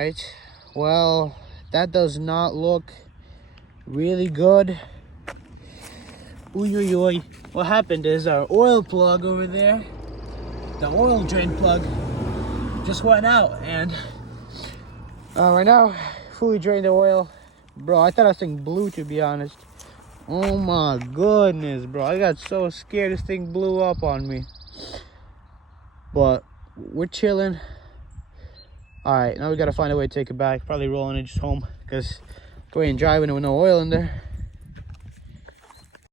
right, well, that does not look really good. Oy. What happened is our oil plug over there, the oil drain plug, just went out, and right now, fully drained the oil. Bro, I thought this thing blew, to be honest. Oh my goodness, bro. I got so scared this thing blew up on me. But we're chilling. Alright, now we gotta find a way to take it back. Probably rolling it just home, because going and driving with no oil in there.